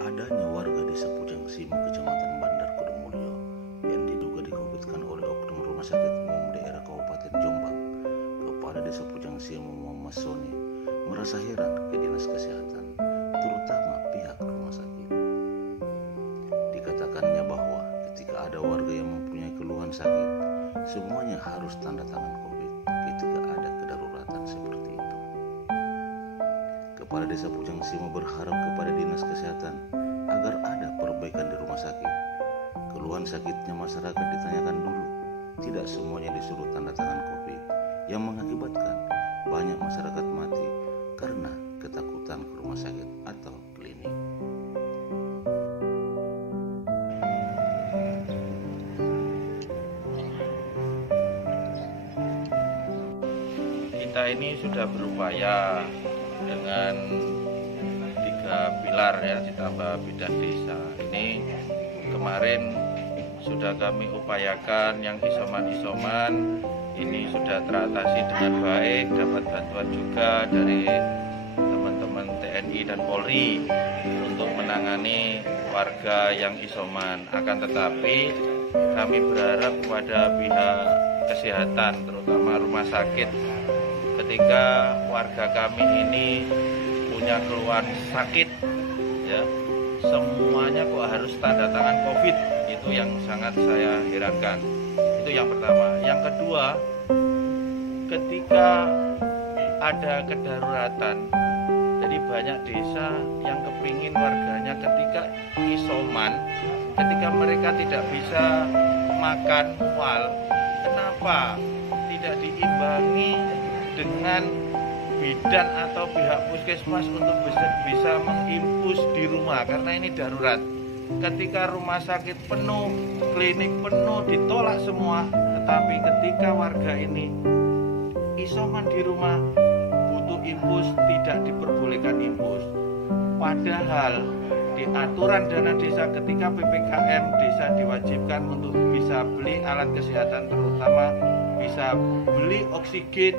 Adanya warga desa Pujang Simo, Kecamatan Bandar Kedungmulyo yang diduga dikovidkan oleh oknum rumah sakit umum daerah Kabupaten Jombang. Kepala Desa Pujang Simo Muhammad Soni merasa heran ke Dinas Kesehatan, terutama pihak rumah sakit. Dikatakannya bahwa ketika ada warga yang mempunyai keluhan sakit, semuanya harus tanda tangan COVID ketika ada kedaruratan seperti itu. Kepala Desa Pujang Simo berharap kepada Dinas Kesehatan agar ada perbaikan di rumah sakit. Keluhan sakitnya masyarakat ditanyakan dulu, tidak semuanya disuruh tanda tangan COVID, yang mengakibatkan banyak masyarakat mati karena ketakutan ke rumah sakit atau klinik. Kita ini sudah berupaya dengan 3 pilar ya, ditambah bidan desa. Ini kemarin sudah kami upayakan, yang isoman-isoman ini sudah teratasi dengan baik, dapat bantuan juga dari teman-teman TNI dan Polri untuk menangani warga yang isoman. Akan tetapi kami berharap kepada pihak kesehatan, terutama rumah sakit, ketika warga kami ini punya keluhan sakit, ya semuanya kok harus tanda tangan COVID, itu yang sangat saya herankan. Itu yang pertama. Yang kedua, ketika ada kedaruratan, jadi banyak desa yang kepingin warganya ketika isoman, ketika mereka tidak bisa makan mual, kenapa tidak diimbangi dengan bidan atau pihak puskesmas untuk bisa mengimpus di rumah, karena ini darurat. Ketika rumah sakit penuh, klinik penuh, ditolak semua, tetapi ketika warga ini isoman di rumah butuh impus, tidak diperbolehkan impus. Padahal di aturan dana desa ketika PPKM desa diwajibkan untuk bisa beli alat kesehatan, terutama bisa beli oksigen,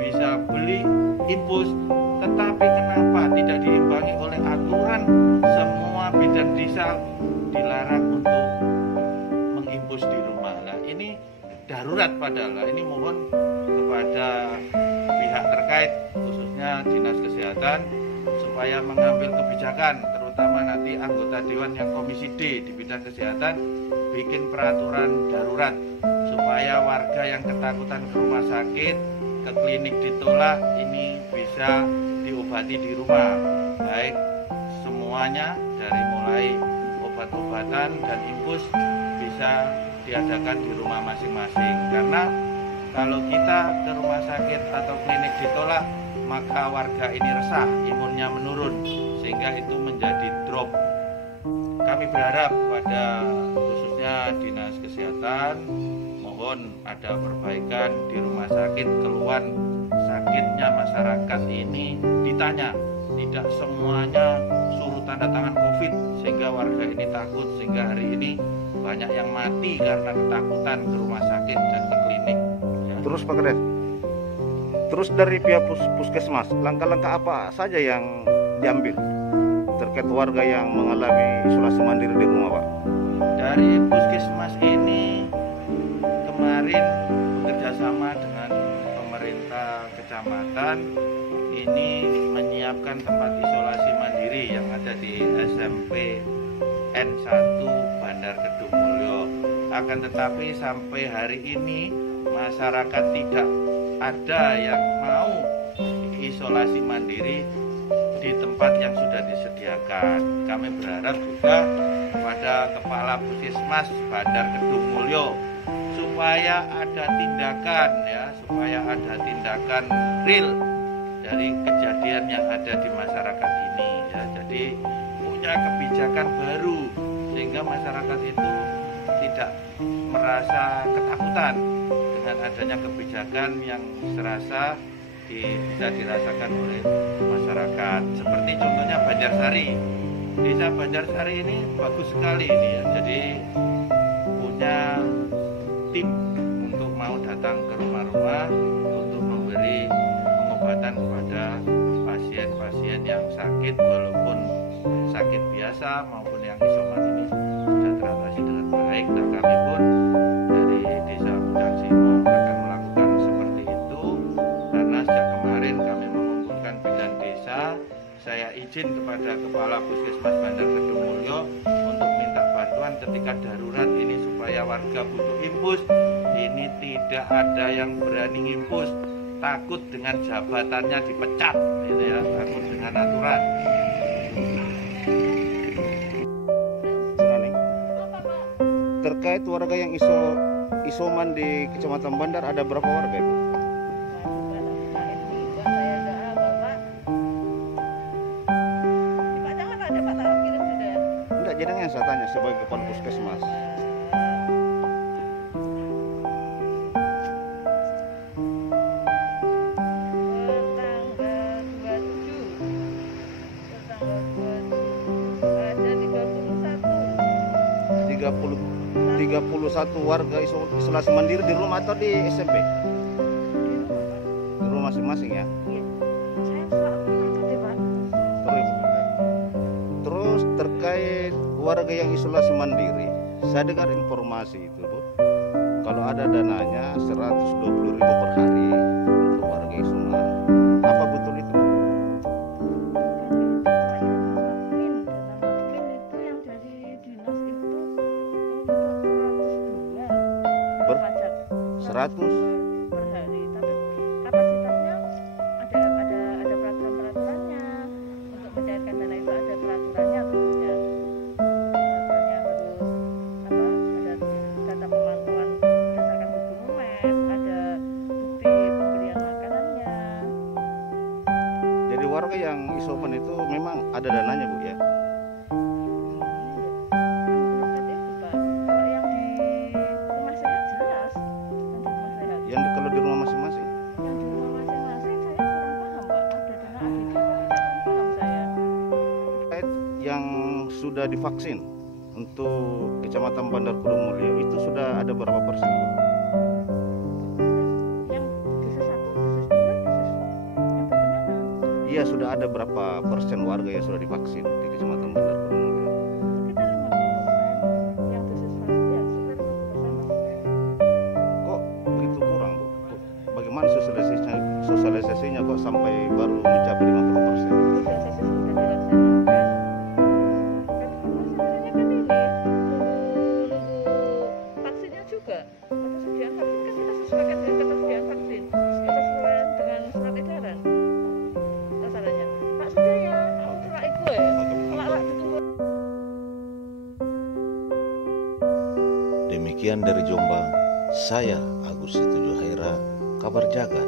bisa beli impus, tetapi kenapa tidak diimbangi oleh aturan semua bidan desa dilarang untuk mengimpus di rumah. Nah, ini darurat padahal. Nah, ini mohon kepada pihak terkait, khususnya Dinas Kesehatan, supaya mengambil kebijakan, terutama nanti anggota Dewan yang Komisi D di bidang kesehatan bikin peraturan darurat supaya warga yang ketakutan ke rumah sakit, ke klinik ditolak, ini bisa diobati di rumah, baik semuanya dari mulai obat-obatan dan infus bisa diadakan di rumah masing-masing. Karena kalau kita ke rumah sakit atau klinik ditolak, maka warga ini resah, imunnya menurun, sehingga itu menjadi drop. Kami berharap pada khususnya Dinas Kesehatan, mohon ada perbaikan di rumah sakit. Keluhan sakitnya masyarakat ini ditanya, tidak semuanya suruh tanda tangan COVID, sehingga warga ini takut, sehingga hari ini banyak yang mati karena ketakutan ke rumah sakit dan ke klinik ya. Terus Pak Kades, terus dari pihak puskesmas, langkah-langkah apa saja yang diambil terkait warga yang mengalami isolasi mandiri di rumah, Pak? Dari puskesmas ini kemarin bekerjasama dengan pemerintah kecamatan ini menyiapkan tempat isolasi mandiri yang ada di SMP N1 Bandar Kedungmulyo. Akan tetapi sampai hari ini masyarakat tidak ada yang mau isolasi mandiri di tempat yang sudah disediakan. Kami berharap juga kepada Kepala Puskesmas Bandar Kedungmulyo supaya ada tindakan ya, supaya ada tindakan real dari kejadian yang ada di masyarakat ini ya. Jadi punya kebijakan baru sehingga masyarakat itu tidak merasa ketakutan dengan adanya kebijakan yang serasa bisa dirasakan oleh masyarakat. Seperti contohnya Banjarsari. Desa Banjarsari ini bagus sekali ini ya. Jadi punya tim untuk mau datang ke rumah-rumah untuk memberi pengobatan kepada pasien-pasien yang sakit, walaupun sakit biasa desa maupun yang isoman ini sudah teratasi dengan baik. Nah, kami pun dari Desa Mudang Simo akan melakukan seperti itu karena sejak kemarin kami mengumpulkan bidan desa. Saya izin kepada Kepala Puskesmas Bandar Kedungmulyo untuk minta bantuan ketika darurat ini supaya warga butuh infus. Ini tidak ada yang berani ngimpus, takut dengan jabatannya dipecat, gitu ya, takut dengan aturan. Terkait warga yang isoman di Kecamatan Bandar, ada berapa warga Ibu? Enggak, jadi yang saya tanya sebagai Kepala Puskesmas. Ada 31 warga isolasi mandiri di rumah atau di SMP? Di rumah masing-masing ya? Terus terkait warga yang isolasi mandiri, saya dengar informasi itu Bu, kalau ada dananya 120.000 per hari untuk warga isoman. Apa betul itu? Ber 100 per hari, tapi kapasitasnya ada peraturannya. Untuk mencairkan dana itu ada peraturannya tentunya. Peraturannya harus ada data pemantauan berdasarkan Google Maps, ada bukti pemberian makanannya. Jadi warga yang isoman itu memang ada dananya Bu ya? Kalau di rumah masing-masing? Yang di rumah masing-masing saya kurang paham Pak, ada dana ADD, kurang paham saya. Terkait yang sudah divaksin untuk Kecamatan Bandar Kedungmulyo itu sudah ada berapa persen Bu? Yang dosis 1, dosis 2, dosis yang bagaimana? Iya, sudah ada berapa persen warga yang sudah divaksin di Kecamatan Bandar Kedungmulyo? Sekitar 50%. Yang dosis 1 ya sekitar 50%. Kok begitu kurang Bu? Bagaimana sosialisasinya kok sampai baru mencapai 50%? Sosialisasi sudah dilaksanakan. Kan sosialisasinya kan ini nunggu vaksinnya juga. Ketersediaan vaksin kan kita sesuaikan dengan ketersediaan vaksin. Kita sesuaikan dengan surat edaran. Masalahnya, Pak sudah ya, surat itu ya. Lak ditunggu. Demikian dari Jombang, saya Agus Situjuhaira, Kabar Jagat.